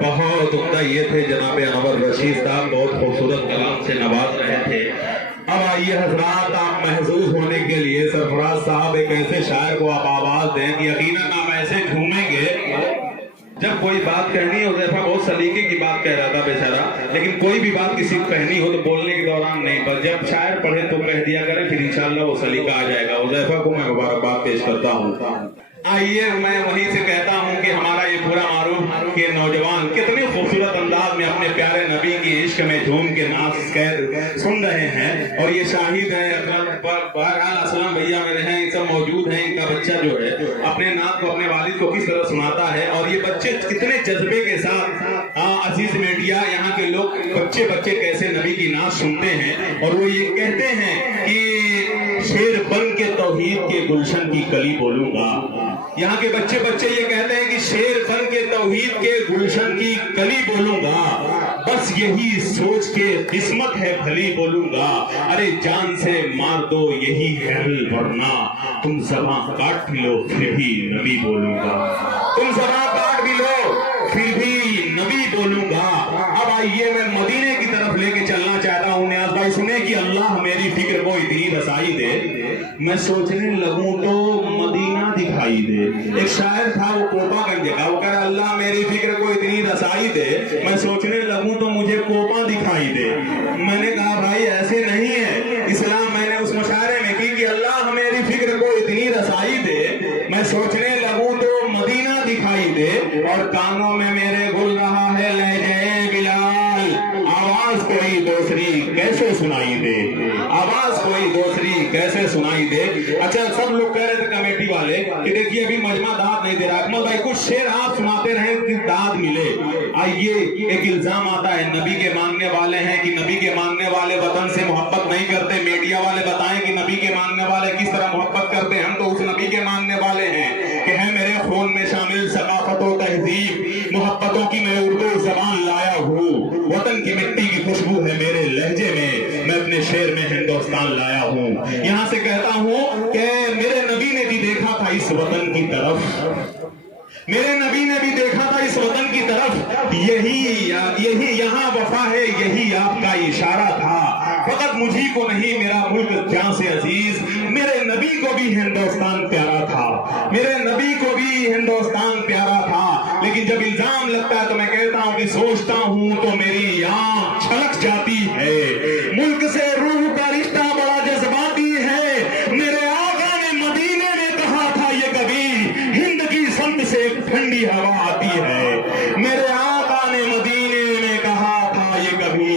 बहुत उम्दा ये थे जनाब अनवर रशीद साहब, बहुत खूबसूरत कलाम से नवाज रहे थे। अब आइए हजरात, आप महसूस होने के लिए सरफराज साहब एक ऐसे शायर को आप आवाज दें कि यकीनन आप ऐसे झूमेंगे। जब कोई बात कहनी हो, जैसा बहुत सलीके की बात कह रहा था बेचारा, लेकिन कोई भी बात किसी को कहनी हो तो बोलने के दौरान नहीं, पर जब शायर पढ़े तो कह दिया करें, फिर इंशाल्लाह वो सलीका आ जाएगा। उज़ैफा को मैं मुबारकबाद पेश करता हूँ। आइए मैं वहीं से कहता हूँ कि हमारा ये पूरा मारूफ के नौजवान कितने खूबसूरत अंदाज में अपने प्यारे नबी की इश्क में झूम के नाच कर सुन रहे हैं, और ये शाहिद है बहरहाल असलम भैया मेरे हैं, ये सब मौजूद हैं। इनका बच्चा जो है अपने नात को अपने वालिद को किस तरह सुनाता है, और ये बच्चे कितने जज्बे के साथ अजीज मीडिया यहाँ के लोग बच्चे कैसे नबी की नात सुनते हैं, और वो ये कहते हैं कि शेर बन के तौहीद के गुलशन की कली बोलूंगा। यहाँ के बच्चे ये कहते हैं कि शेर बन के तौहीद के गुलशन की कली बोलूंगा, बस यही सोच के किस्मत है भली बोलूंगा। अरे जान से मार दो यही है वरना तुम ज़बान काट भी लो फिर भी नबी बोलूंगा। तुम ज़बान काट भी लो फिर भी नबी बोलूंगा। अब आइए मैं मदीने की तरफ लेके चलना चाहता हूँ। नियाज भाई सुने कि अल्लाह मेरी फिक्र को इतनी रसाई दे, मैं सोचने लगूं तो मदीना दिखाई दे। एक शायर था वो कोपागंज का, वो कह रहा अल्लाह मेरी फिक्र को इतनी रसाई दे, मैं सोचने लगूं तो मुझे कोपा दिखाई दे। मैंने कहा भाई ऐसे नहीं है इस्लाम। मैंने उस मुशायरे में की कि अल्लाह मेरी फिक्र को इतनी रसाई दे, मैं सोचने लगूं तो मदीना दिखाई दे, और कानों में मेरे गुल रहा है लहजे बिलाल, आवाज कोई दूसरी कैसे सुनाई दे, आवाज कोई दूसरी कैसे सुनाई दे। अच्छा सब लोग कह रहे थे कमेटी वाले कि देखिए अभी मजमा दाद नहीं दे रहा, अकमल भाई कुछ शेर आप सुनाते रहे कि दाद मिले। आइए एक इल्जाम आता है नबी के मानने वाले हैं कि नबी के मानने वाले वतन से मोहब्बत नहीं करते। मीडिया वाले बताएं कि नबी के मानने वाले किस तरह मोहब्बत करते हैं। हम तो उस नबी के मानने वाले हैं कि है मेरे खून में शामिल सकाफत और तहजीब, मोहब्बतों की मैं उर्दू जबान लाया हूँ, वतन की मिट्टी की खुशबू है मेरे लहजे में, मैं अपने शेर में हिंदुस्तान लाया हूँ। यहाँ से कहता हूँ कि मेरे नबी ने भी देखा था इस वतन की तरफ, मेरे नबी ने भी देखा था इस वतन की तरफ, यही यहाँ वफा है, यही आपका इशारा था। फकत मुझी को नहीं मेरा मुल्क जान से अजीज, मेरे नबी को भी हिंदुस्तान प्यारा था, मेरे नबी को भी हिंदुस्तान प्यारा था। लेकिन जब इल्जाम लगता है तो मैं कहता हूँ कि सोचता हूँ तो मेरी आँख छलक जाती है, मुल्क से रूह का रिश्ता बड़ा जज्बाती है। मेरे आका ने मदीने में कहा था ये कभी हिंद की संत से एक ठंडी हवा आती है, मेरे आका ने मदीने में कहा था ये कभी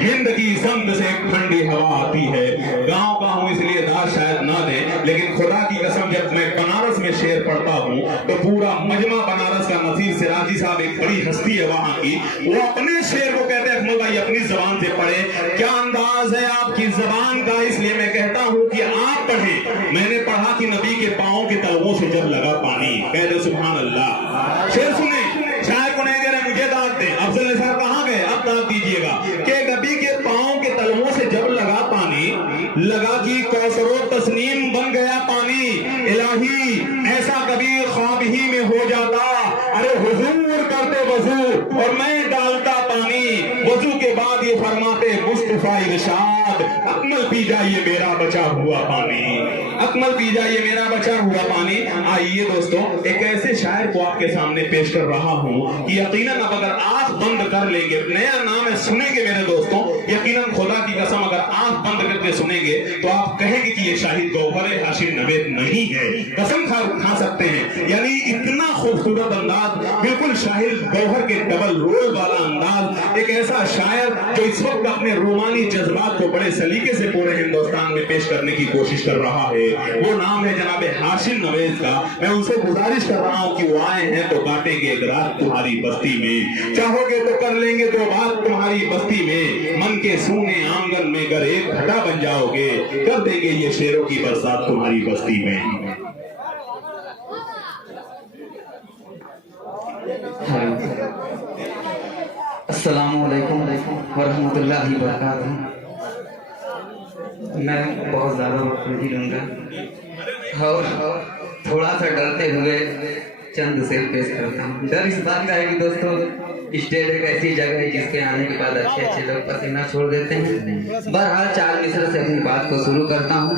हिंद की संत से एक ठंडी हवा आती है। गांव का हूं इसलिए दाद शायद ना दे, लेकिन खुदा की कसम जब मैं बनारस में शेर पढ़ता हूं तो पूरा मजमा बनारस का नसीर सिराजी साहब एक बड़ी हस्ती है वहां की, वो अपने शेर को कहते हैं अकमल भाई अपनी जबान से पढ़े। क्या अंदाज है आपकी जबान का, इसलिए मैं कहता हूं कि आप पढ़े। मैंने पढ़ा कि नबी के पांव के तलवों से जब लगा पानी, कह दो सुभान अल्लाह। शेर सुने, शायर को नहीं दे रहे मुझे दाद दे। अफजल साहब कहाँ गए, अब दाद दीजिएगा। कि नबी के पांव के तलवों से जब लगा पानी, लगा कि कौसरो तस्नीम बन गया पानी, इलाही ऐसा कभी ख्वाब ही में हो जाता। अरे हुजूर करते वजू और मैं डालता पानी, वजू के बाद ये फरमाते मुस्तफा इरशाद, अकमल पी जाइए मेरा बचा हुआ पानी, अकमल पी जाइए मेरा बचा हुआ पानी। आइए दोस्तों एक ऐसे शायर को आपके सामने पेश कर रहा हूँ कि यकीनन अब अगर आंख बंद कर लेंगे, नया नाम है सुनेंगे मेरे दोस्तों, यकीनन खुदा की कसम अगर आंख बंद करके सुनेंगे तो आप कहेंगे कि ये शाहिद गौहर हाशिर नवेद नहीं है, कसम खा सकते हैं। यानी इतना खूबसूरत अंदाज, बिल्कुल शाहिद गौहर के डबल रोल वाला अंदाज, एक ऐसा शायर जो इस वक्त अपने रोमानी जज्बात को बड़े सलीके से पूरे हिंदुस्तान में पेश करने की कोशिश कर रहा है। वो नाम है जनाब हाशिर नवेद का। मैं उनसे गुजारिश कर रहा हूँ कि वो आए हैं तो काटेंगे एक रात तुम्हारी बस्ती में, चाहोगे तो कर लेंगे दो बात तुम्हारी बस्ती में, मन के सूने आंगन में अगर एक घटा बन जाओगे, कर देंगे ये शेरों की बरसात तुम्हारी बस्ती में। अस्सलामु अलैकुम वरहमतुल्लाहि वबरकातुहू। मैं बहुत ज़्यादा वक्त नहीं लूँगा और थोड़ा सा डरते हुए चंद शेर पेश करता हूँ। डर इस बात का है कि दोस्तों स्टेज एक ऐसी जगह है जिसके आने के बाद अच्छे अच्छे लोग पसीना छोड़ देते हैं। बहरहाल 4 मिसर से अपनी बात को शुरू करता हूँ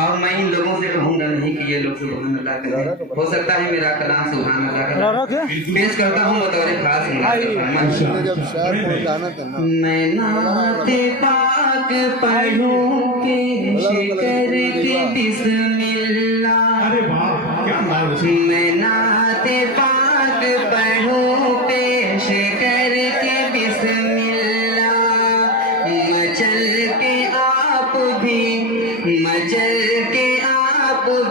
और मैं इन लोगों से कहूँगा नहीं कि ये लोग सुभान अल्लाह करें, हो सकता है मेरा कलाम सुभान अल्लाह का पेश करता हूँ बतौर खास मैं नाते पाक पढ़ूं पेश करके बिस्मिल्लाह, मैं नाते पाक पढ़ूं पेश करके बिस्मिल्लाह, मचल के आप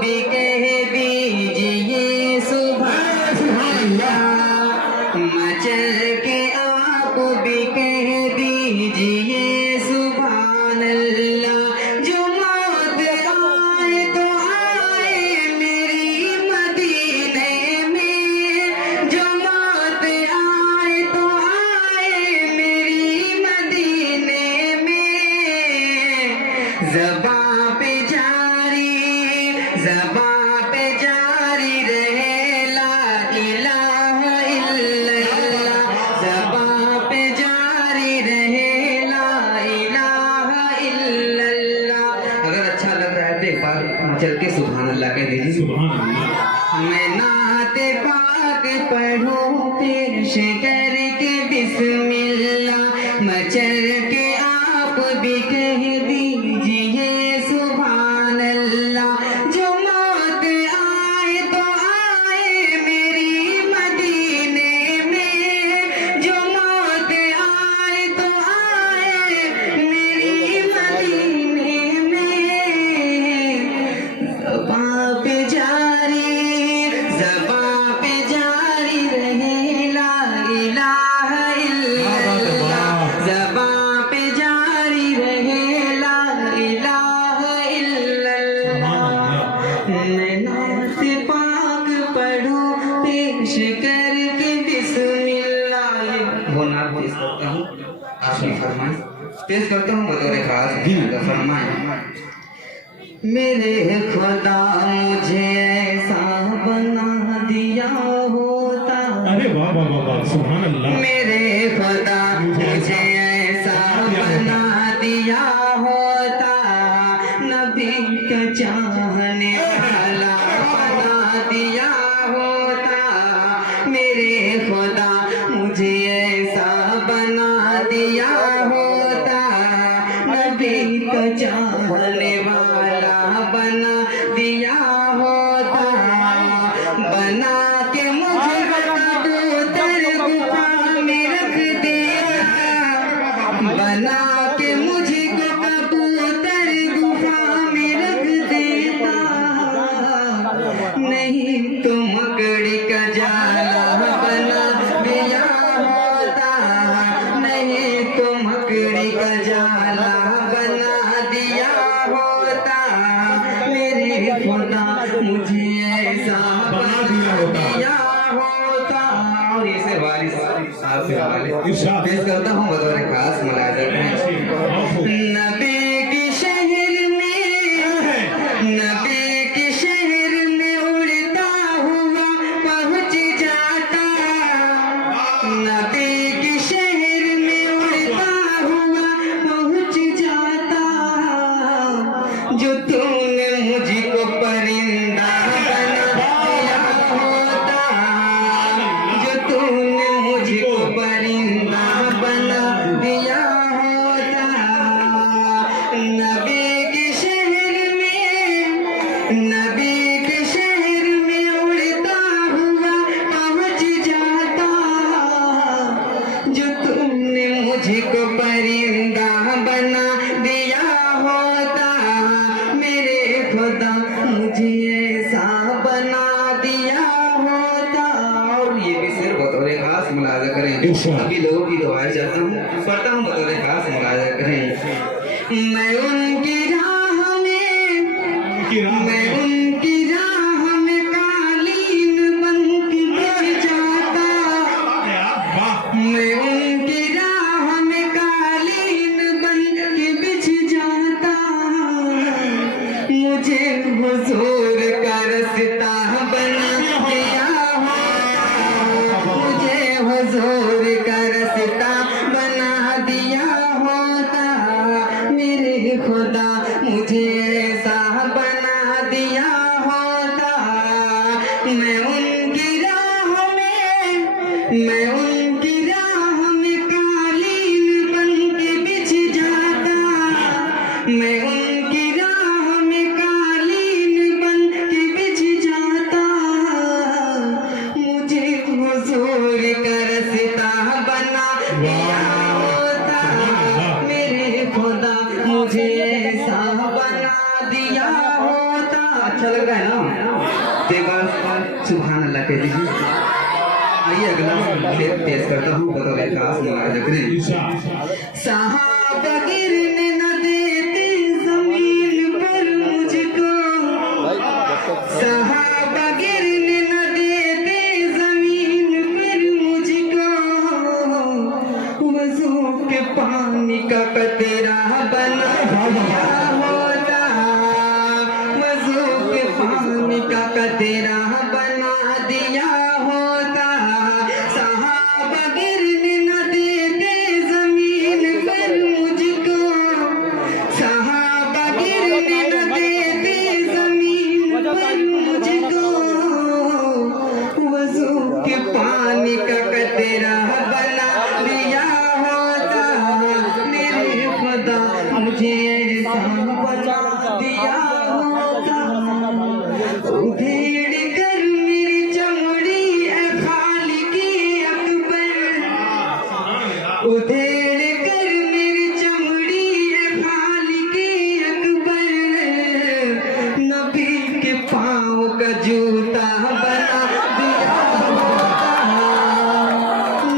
भी कह दीजिए सुभान अल्लाह, मचल के आप भी कह दीजिए सुभान अल्लाह। जो मौत आए तो आए मेरी मदीने में, जो मौत आए तो आए मेरी मदीने में, ज़बां पे जारी रहे ला इलाहा इल्लल्लाह, ज़बां पे जारी रहे ला इलाहा इल्लल्लाह। अगर अच्छा लग रहा है तो एक बार चल के सुभान अल्लाह कह दीजिए। मैं नाते पाक पढ़ूं पेश करके बिस्मिल्लाह, मचल के आप भी कह दीजिए सुभान अल्लाह। जो मौत आए तो आए मेरी मदीने में, जो मौत आए तो आए मेरी मदीने में, ज़बां पे जारी रहे ला इलाहा इल्लल्लाह, ज़बां पे जारी रहे ला इलाहा इल्लल्लाह। मैं नात पाक पढ़ूं पेश करके बिस्मिल्लाह, वो नात पेश करता हूँ आपकी फरमाइश पेश करता हूँ बतौर खास फरमाएं। मेरे खुदा मुझे ऐसा बना दिया होता, अरे वाह वाह वाह वाह सुभान अल्लाह। मेरे खुदा मुझे ऐसा बना दिया होता, नबी का चाहने वाला बना दिया होता, मेरे खुदा मुझे ऐसा बना दिया होता, नबी का चाहने वाला बना दिया होता, बना के मुझे कबूतर गुफा में रख देता, बना के मुझे कबूतर गुफा में रख देता, नहीं तो मकड़ी का जाला बना दिया होता, नहीं तो मकड़ी का जाला बना दिया होता, मेरे खुदा मुझे ऐसा बना दिया होता। और इसे वारिस साहब से पेश करता हूँ बतौर खास मुलाहिजा करें। नबी के शहर में उड़ता हुआ पहुँच जाता, नबी के शहर में उड़ता हुआ पहुँच जाता, जो तूने मुझको परिंदा बना दिया होता, जो तूने मुझको परिंदा बना दिया होता, नबी के शहर में उड़ता हुआ पहुँच जाता, जो तुमने मुझको परिंदा बना दिया होता, मेरे खुदा मुझे ऐसा बना दिया होता। और ये भी सिर्फ बतौर खास मुलाहिजा करें, सभी लोगों की दुआएं चाहता हूँ पढ़ता हूँ बतौर खास मुलाहिजा करें। मैं उनकी राह में कालीन बन के बिछ जाता, मैं उनकी राह में कालीन बन के बिछ जाता, मुझे हुजूर का रास्ता बना दिया हुजूर का रास्ता बना दिया होता, मेरे खुदा मुझे ऐसा बना दिया होता। मैं उनकी राह में कालीन बन के बिछ जाता, मैं उनकी राह में कालीन बन के बिछ जाता। मुझे हुजूर का रास्ता बना दिया होता, मेरे खुदा मुझे ऐसा बना दिया होता। अच्छा लग रहा है ना? देखो सुभान अल्लाह कह दीजिए। आइए अगला पेश करता हूँ बतौर खास नवाज करें। सहाबा गिरने न देते जमीन पर मुझको, सहाबा गिरने न देते जमीन पर मुझको, वज़ू के पानी का कतरा बना दिया होता, वज़ू के पानी का कतरा बना दिया होता। सहाबा गिरने न देते जमीन पर मुझको, सहाबा गिरने न देते जमीन पर मुझको, वज़ू के पानी का कतरा बना दिया होता, मेरे खुदा मुझे ऐसा बना दिया होता। उधेड़ कर मेरी चमड़ी ए खालिकी अकबर, उधेड़ कर मेरी चमड़ी ए खालिकी अकबर, नबी के पाँव का जूता बना दिया होता,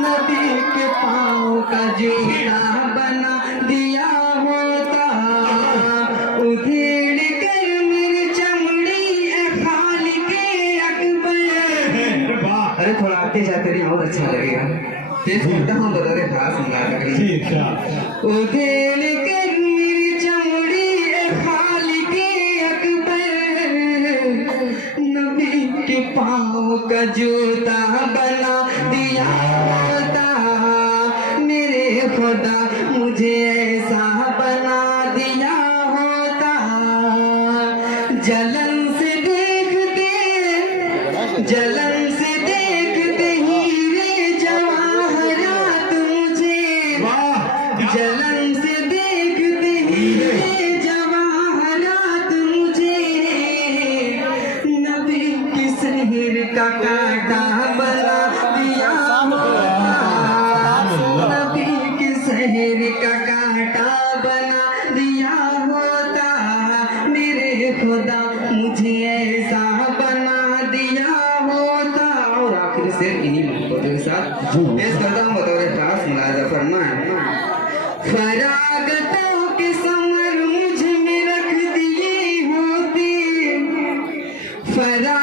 नबी के पाँव का जूता बना दिया होता। उधेड़ कर मेरी चमड़ी ए खालिके अकबर। अरे थोड़ा आगे जाते रहिए और अच्छा लगेगा। तेज करता हूँ बतौर खास मंगा कर। उधेड़ कर मेरी चमड़ी ए खालिके अकबर, नबी के पाँव का जूता बना दिया होता, मेरे खुदा मुझे ऐसा बना दिया होता। जलन से देखते हीरे जवाहरात मुझे, जलन से देखते हीरे जवाहरात मुझे, नबी के शहर का कांटा बना दिया होता, नबी के शहर का कांटा बना दिया होता, मेरे खुदा मुझे ऐसा बना दिया होता। और आखिरी शेर इन्हीं मोहब्बतों के साथ पेश करता हूँ बतौर खास मुलाजा फरमाएं। फरागतों के समर मुझ में रख दिए होते, फरा